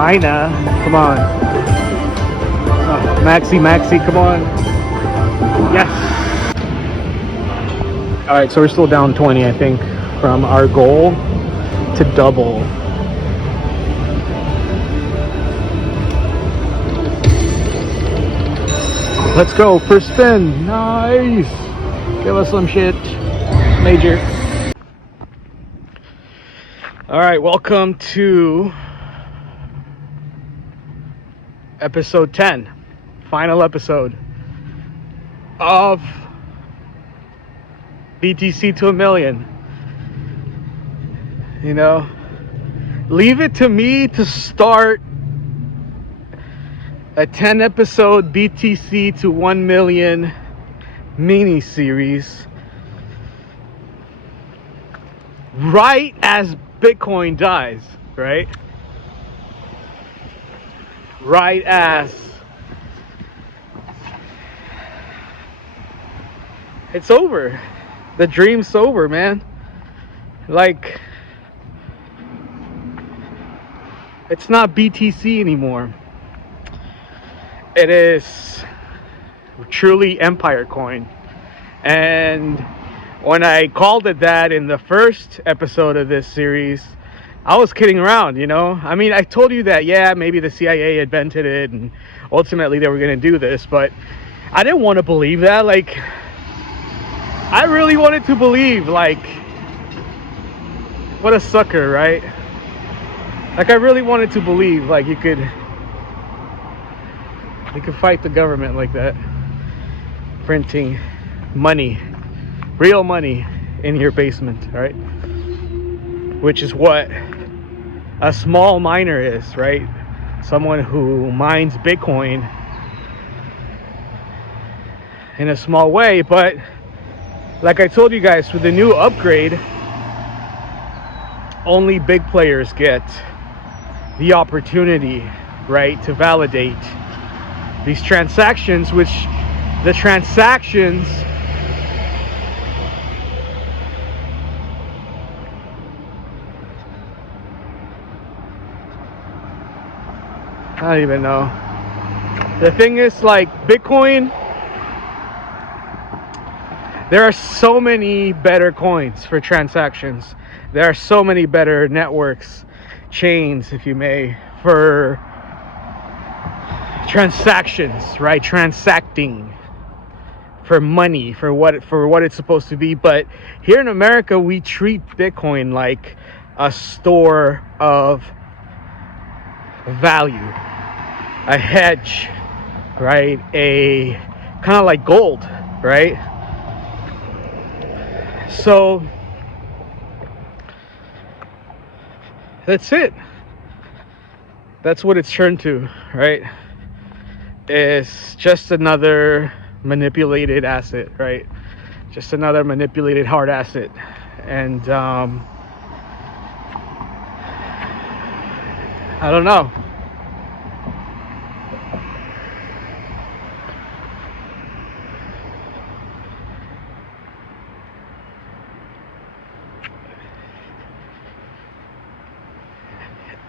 Mina. Come on. Maxi, come on. Yes. All right, so we're still down 20, I think, from our goal to double. Let's go. First spin. Nice. Give us some shit. Major. All right, welcome to episode 10. Final episode of BTC to a million. You know, leave it to me to start a 10 episode BTC to 1 million mini series right as Bitcoin dies, right? Right as it's over. The dream's over, man. Like, it's not BTC anymore. It is truly Empire Coin. And when I called it that in the first episode of this series, I was kidding around, you know? I mean, I told you that, yeah, maybe the CIA invented it and ultimately they were going to do this, but I didn't want to believe that. Like, I really wanted to believe, like, what a sucker, right? Like, I really wanted to believe, like, you could fight the government like that, printing money, real money in your basement, right? Which is what a small miner is, right? Someone who mines Bitcoin in a small way. But like I told you guys, with the new upgrade, only big players get the opportunity, right, to validate these transactions, which the transactions I don't even know. The thing is, like, Bitcoin, there are so many better coins for transactions. There are so many better networks, chains, if you may, for transactions, right? Transacting for money, for what it's supposed to be. But here in America, we treat Bitcoin like a store of value, a hedge, right? A kind of like gold, right? So that's it. That's what it's turned to, right? It's just another manipulated asset, right? Just another manipulated hard asset. And I don't know.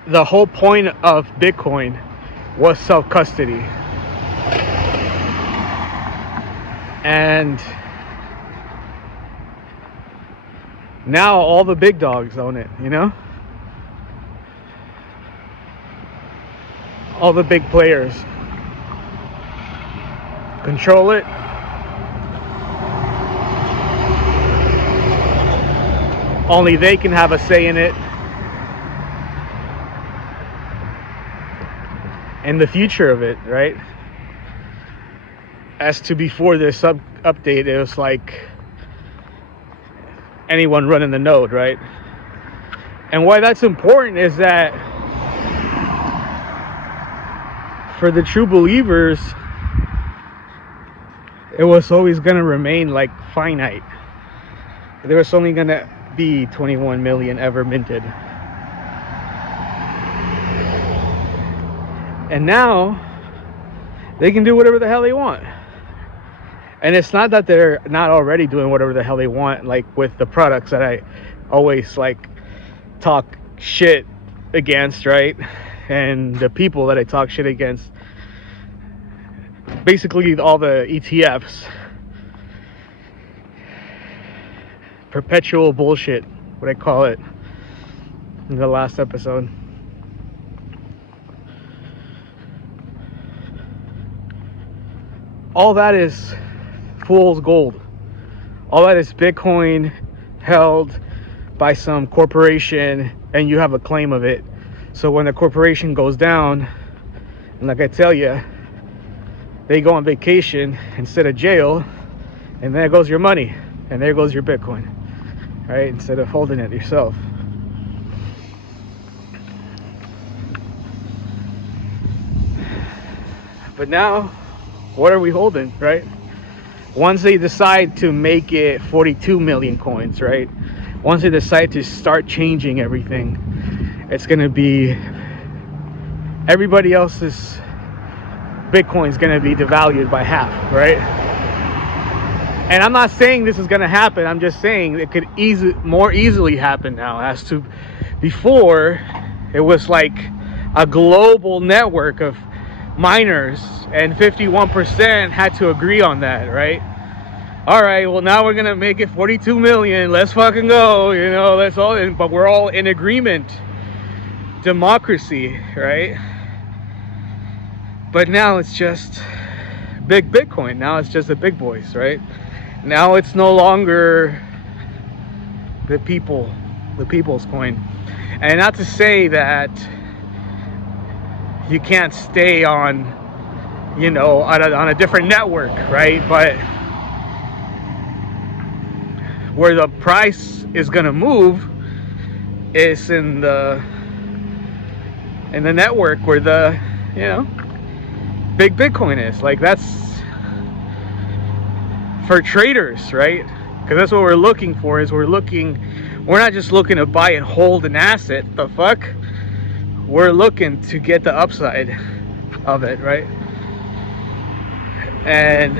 The whole point of Bitcoin was self-custody. And now all the big dogs own it, you know? All the big players control it. Only they can have a say in it. And the future of it, right? As to before this update, it was like anyone running the node, right? And why that's important is that for the true believers, it was always going to remain like finite. There was only going to be 21 million ever minted. And now they can do whatever the hell they want. And it's not that they're not already doing whatever the hell they want, like with the products that I always like talk shit against, right? and the people that I talk shit against, basically all the ETFs, perpetual bullshit, what I call it in the last episode. All that is fool's gold. All that is Bitcoin held by some corporation, and you have a claim of it. So when the corporation goes down, and like I tell you, they go on vacation instead of jail, and there goes your money, and there goes your Bitcoin, right? Instead of holding it yourself. But now, what are we holding, right? Once they decide to make it 42 million coins, right? Once they decide to start changing everything, it's going to be everybody else's Bitcoin's going to be devalued by half, right? And I'm not saying this is going to happen. I'm just saying it could more easily happen now. As to before, it was like a global network of miners, and 51% had to agree on that, right? All right, well, now we're gonna make it 42 million. Let's fucking go, you know. Let's all in, but we're all in agreement. Democracy, right? But now it's just big Bitcoin. Now it's just the big boys, right? Now it's no longer the people's coin. And not to say that you can't stay on, you know, on a different network, right? But where the price is gonna move is in the network where the, you know, big Bitcoin is. Like, that's for traders, right? Because that's what we're looking for. Is we're not just looking to buy and hold an asset. The fuck, we're looking to get the upside of it, right? And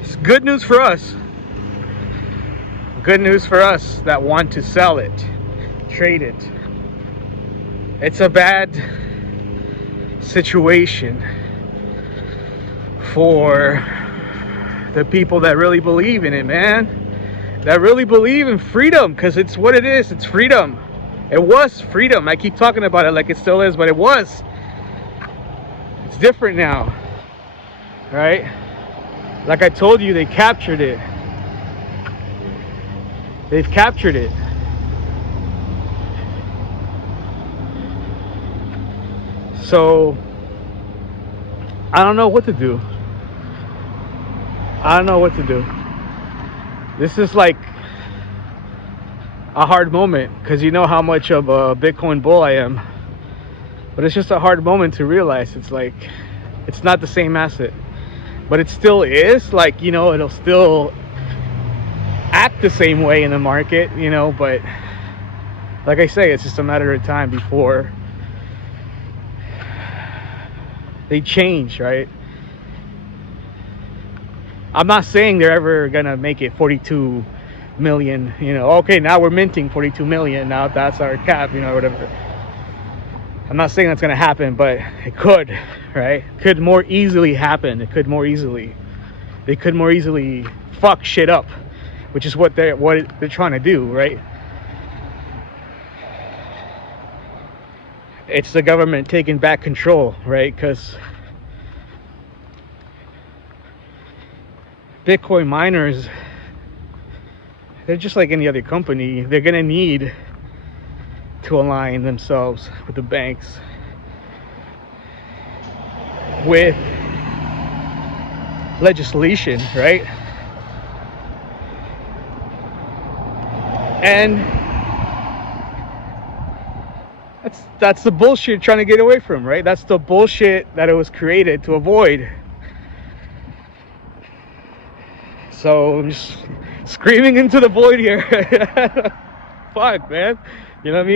it's good news for us. Good news for us that want to sell it, trade it. It's a bad situation for the people that really believe in it, man. That really believe in freedom, because it's what it is. It's freedom. It was freedom. I keep talking about it like it still is, but it was. It's different now, right? Like I told you, they captured it. They've captured it. So I don't know what to do. I don't know what to do. This is like a hard moment, because you know how much of a Bitcoin bull I am. But it's just a hard moment to realize it's like, it's not the same asset. But it still is. Like, you know, it'll still act the same way in the market, you know. But like I say, it's just a matter of time before they change, right? I'm not saying they're ever gonna make it 42 million, you know. Okay, now we're minting 42 million, now that's our cap, you know, whatever. I'm not saying that's gonna happen, but it could, right? Could more easily happen. It could more easily. They could more easily fuck shit up, which is what they're trying to do, right? It's the government taking back control, right? Because Bitcoin miners, they're just like any other company. They're gonna need to align themselves with the banks, with legislation, right? And that's the bullshit you're trying to get away from, right? That's the bullshit that it was created to avoid. So I'm just screaming into the void here. Fuck, man. You know what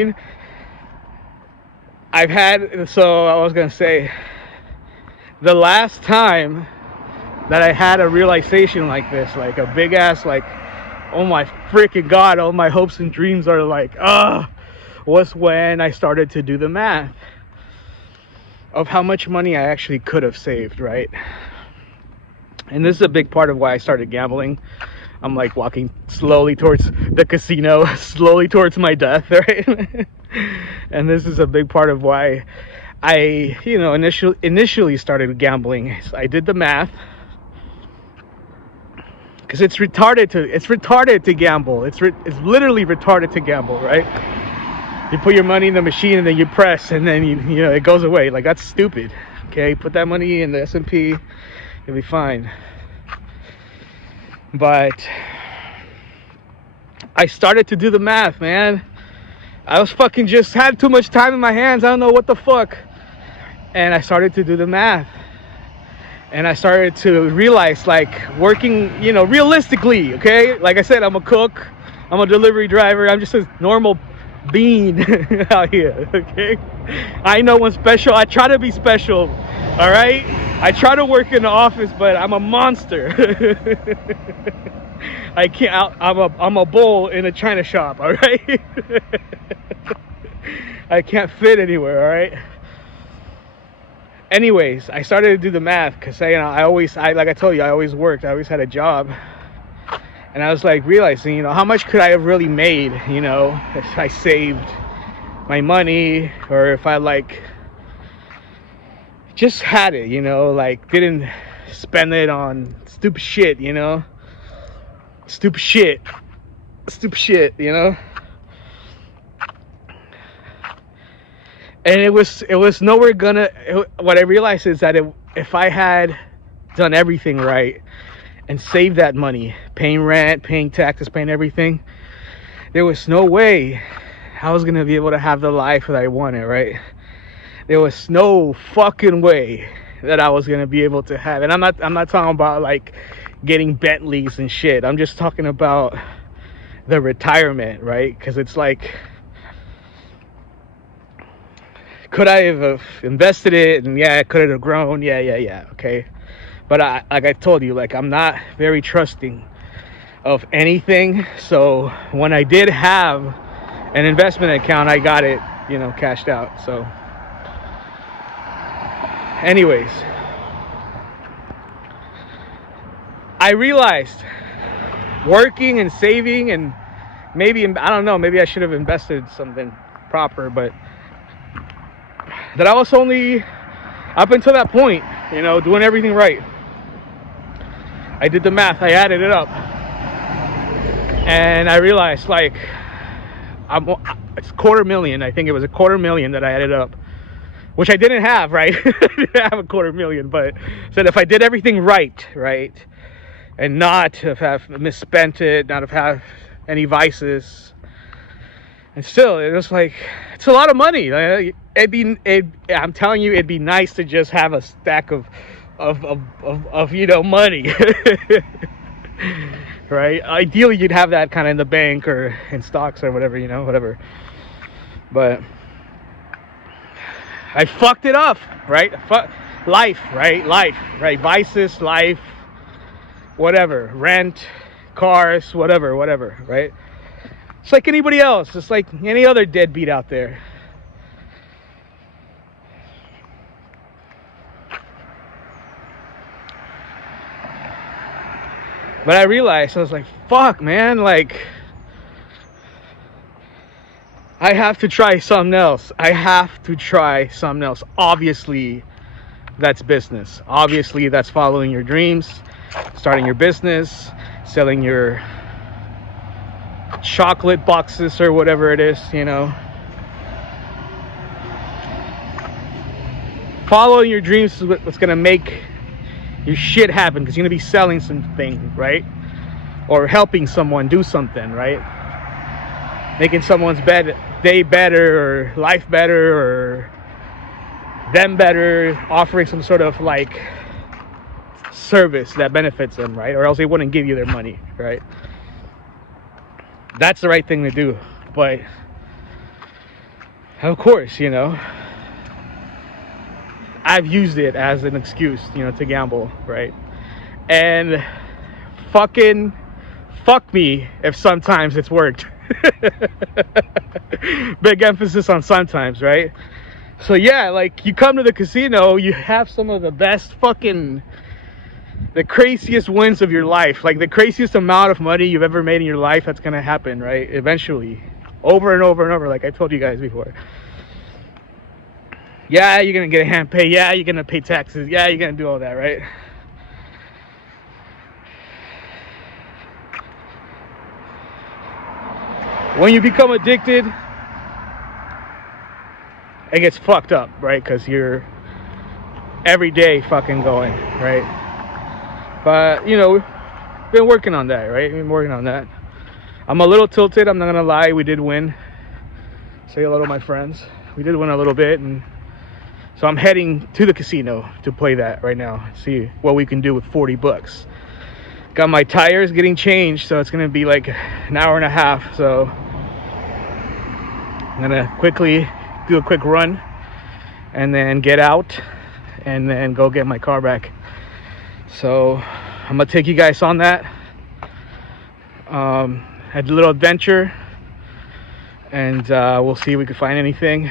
I mean? So I was gonna say, the last time that I had a realization like this, like a big ass, like oh my freaking God, all my hopes and dreams are like, was when I started to do the math of how much money I actually could have saved, right? And this is a big part of why I started gambling. I'm like walking slowly towards the casino, slowly towards my death, right? And this is a big part of why I, initially started gambling. I did the math, because it's retarded to gamble. It's literally retarded to gamble, right? You put your money in the machine and then you press, and then it goes away. Like, that's stupid. Okay, put that money in the S&P, you'll be fine. But I started to do the math, man. I was fucking just had too much time in my hands. I don't know what the fuck. And I started to do the math. And I started to realize, like, working, realistically, okay? Like I said, I'm a cook. I'm a delivery driver. I'm just a normal bean out here, okay? I know I'm special. I try to be special, all right? I try to work in the office, but I'm a monster. I can't. I'm a bull in a china shop, all right? I can't fit anywhere, all right? Anyways, I started to do the math because like I told you, I always worked. I always had a job. And I was like realizing, how much could I have really made, if I saved my money, or if I like just had it, like didn't spend it on stupid shit, stupid shit, And it was nowhere what I realized is that if I had done everything right and saved that money, paying rent, paying taxes, paying everything, there was no way I was gonna be able to have the life that I wanted, right? There was no fucking way that I was gonna be able to have. And I'm not talking about like getting Bentleys and shit. I'm just talking about the retirement, right? Because it's like, could I have invested it? And yeah, could it have grown? Yeah, okay. But like I told you, like, I'm not very trusting of anything. So when I did have an investment account, I got it, cashed out. So anyways, I realized working and saving, and maybe, I don't know, maybe I should have invested something proper, but that I was only, up until that point, doing everything right. I did the math, I added it up, and I realized, like, it's $250,000. I think it was $250,000 that I added up, which I didn't have, right? I didn't have $250,000, but said if I did everything right, and not have misspent it, not have any vices, and still, it was like, it's a lot of money. I'm telling you, it'd be nice to just have a stack of money. Right? Ideally, you'd have that kind of in the bank or in stocks or whatever, whatever. But I fucked it up, right? Life, right? Vices, life, whatever, rent, cars, whatever, right? It's like anybody else. It's like any other deadbeat out there. But I realized, I was like, fuck, man, like, I have to try something else. Obviously, that's business. Obviously, that's following your dreams, starting your business, selling your chocolate boxes or whatever it is, Following your dreams is what's going to make your shit happen, because you're going to be selling something, right? Or helping someone do something, right? Making someone's day better, or life better, or them better, offering some sort of like service that benefits them, right? Or else they wouldn't give you their money, right? That's the right thing to do. But of course, I've used it as an excuse, to gamble, right? And fucking fuck me if sometimes it's worked. Big emphasis on sometimes, right? So yeah, like, you come to the casino, you have some of the best fucking, the craziest wins of your life, like the craziest amount of money you've ever made in your life. That's gonna happen, right? Eventually, over and over and over, like I told you guys before. Yeah, you're gonna get a hand pay. Yeah, you're gonna pay taxes. Yeah, you're gonna do all that, right? When you become addicted, it gets fucked up, right? Because you're every day fucking going, right? But, you know, been working on that, right? Been working on that. I'm a little tilted, I'm not gonna lie. We did win. Say hello to my friends. We did win a little bit, and so I'm heading to the casino to play that right now. See what we can do with 40 bucks. Got my tires getting changed, so it's gonna be like an hour and a half. So I'm gonna quickly do a quick run and then get out and then go get my car back. So I'm gonna take you guys on that. Had a little adventure, and we'll see if we can find anything.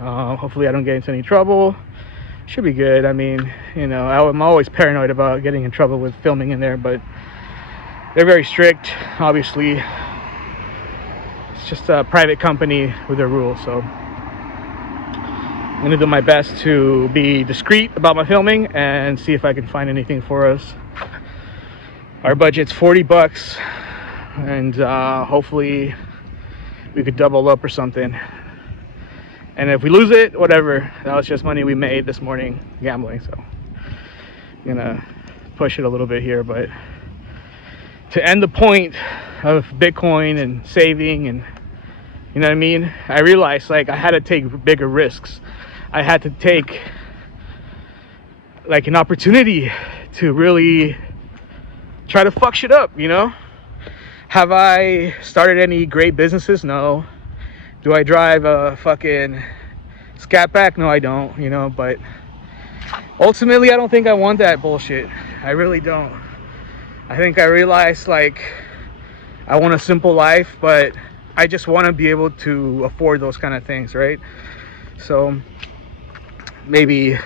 Hopefully I don't get into any trouble. Should be good. I mean, you know, I'm always paranoid about getting in trouble with filming in there, but they're very strict, obviously. It's just a private company with their rules, so I'm gonna do my best to be discreet about my filming and see if I can find anything for us. Our budget's 40 bucks, and hopefully we could double up or something. And if we lose it, whatever. That was just money we made this morning gambling. So I'm gonna push it a little bit here, but to end the point of Bitcoin and saving, and you know what I mean, I realized like I had to take bigger risks. I had to take like an opportunity to really try to fuck shit up, you know? Have I started any great businesses? No. Do I drive a fucking Scat Pack? No, I don't, you know, but ultimately I don't think I want that bullshit. I really don't. I think I realized like I want a simple life, but I just want to be able to afford those kind of things, right? So maybe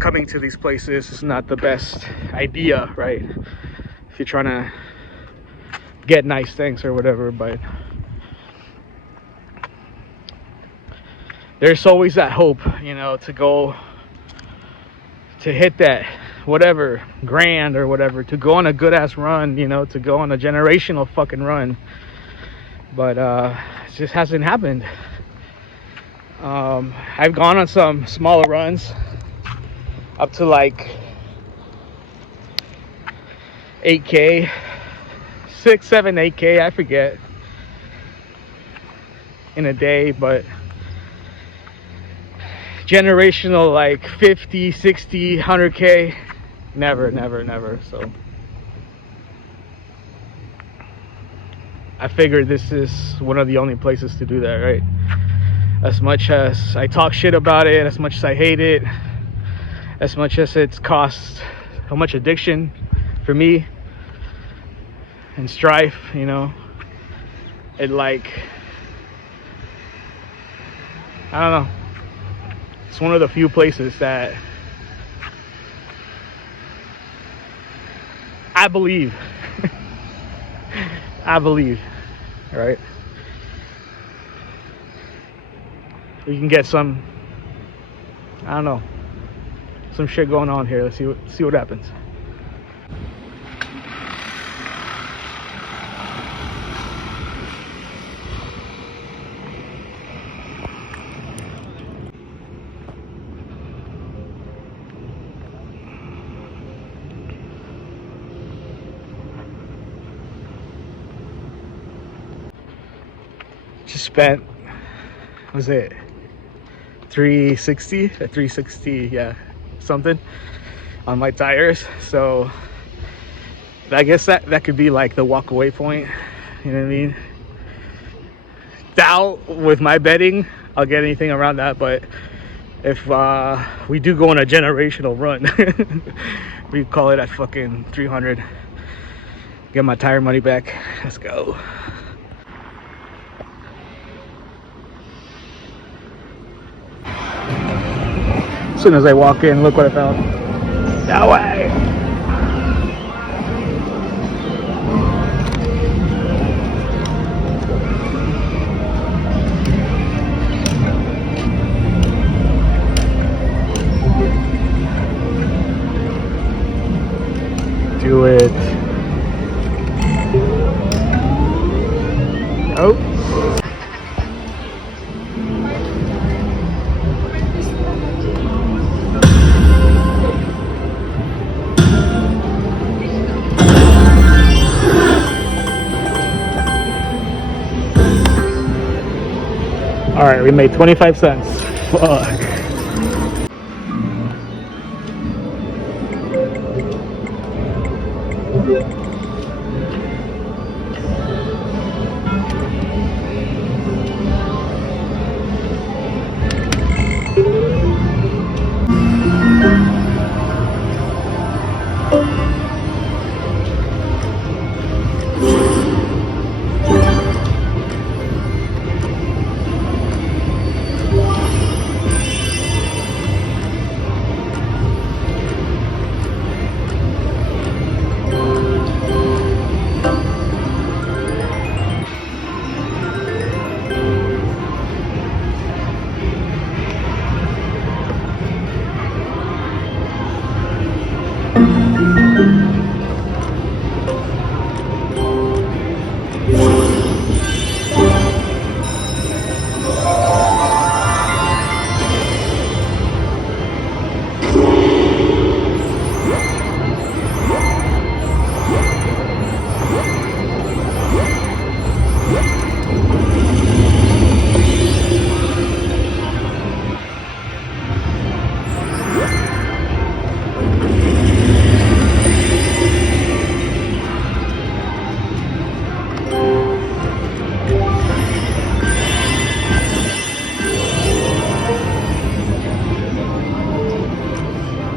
coming to these places is not the best idea, right? If you're trying to get nice things or whatever, but there's always that hope, you know, to go to hit that whatever grand or whatever, to go on a good ass run, you know, to go on a generational fucking run. But it just hasn't happened. I've gone on some smaller runs up to like 8K, 6, 7, 8K, I forget, in a day, but generational like 50, 60, 100K, never. So I figured this is one of the only places to do that, right? As much as I talk shit about it, as much as I hate it, as much as it's cost so much addiction for me and strife, you know, it like, I don't know, it's one of the few places that I believe, right? We can get some, I don't know, some shit going on here. Let's see what happens. Just spent, what was it, 360, yeah, something on my tires. So I guess that could be like the walk away point, you know what I mean? Doubt with my betting I'll get anything around that, but if we do go on a generational run, we call it at fucking 300. Get my tire money back. Let's go. As soon as I walk in, look what I found. No way! Do it. Oh. All right, we made 25 cents. Fuck.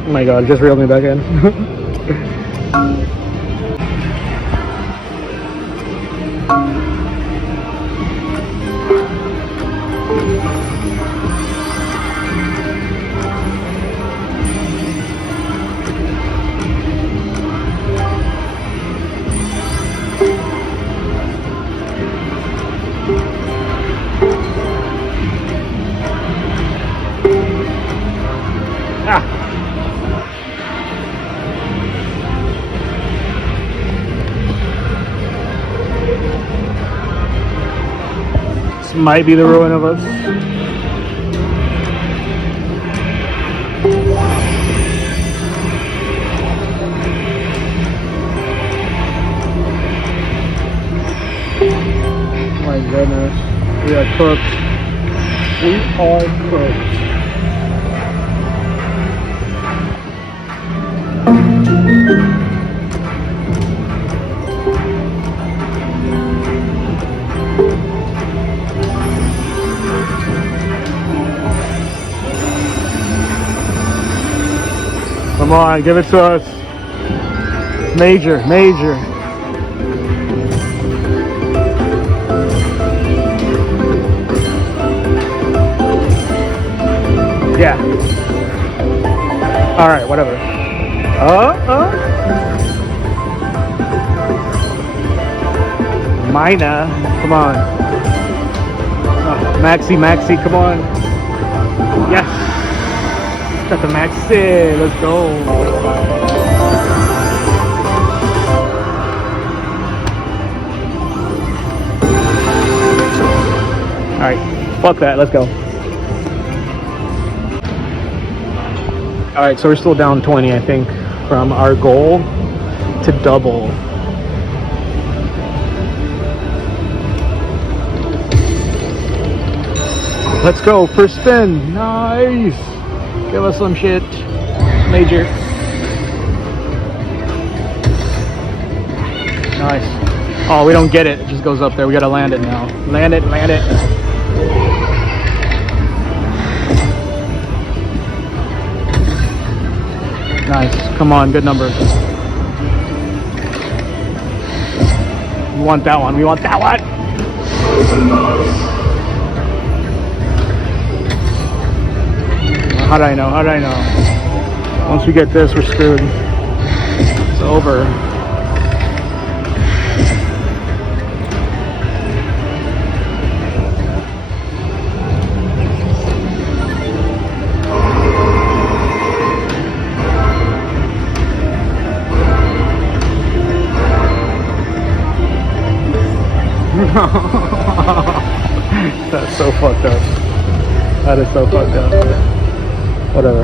Oh my god, just reeled me back in. This might be the ruin of us. Oh my goodness. We are cooked. We are cooked. Come on, give it to us. Major, major. Yeah. All right, whatever. Mina, come on. Maxi, come on. Yes. Got the Maxi. Let's go. All right, fuck that. Let's go. All right, so we're still down 20, I think, from our goal to double. Let's go, first spin. Nice. Give us some shit. Major. Nice. Oh, we don't get it. It just goes up there. We gotta land it now. Land it, land it. Nice. Come on, good numbers. We want that one. We want that one. How do I know? How do I know? Once we get this, we're screwed. It's over. That's so fucked up. That is so fucked up. Whatever.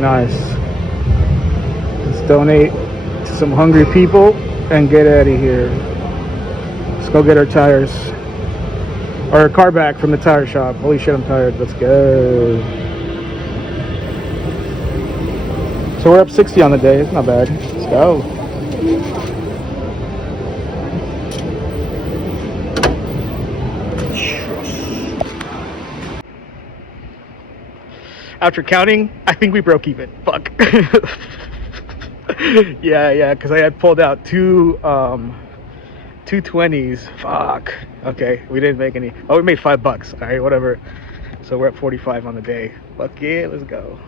Nice. Let's donate to some hungry people and get out of here. Let's go get our tires. Our car back from the tire shop. Holy shit, I'm tired. Let's go. So we're up 60 on the day. It's not bad. Let's go. After counting, I think we broke even. Fuck. yeah, because I had pulled out two 20s. Fuck. Okay, we didn't make any. Oh, we made $5. All right, whatever. So we're at 45 on the day. Fuck yeah, let's go.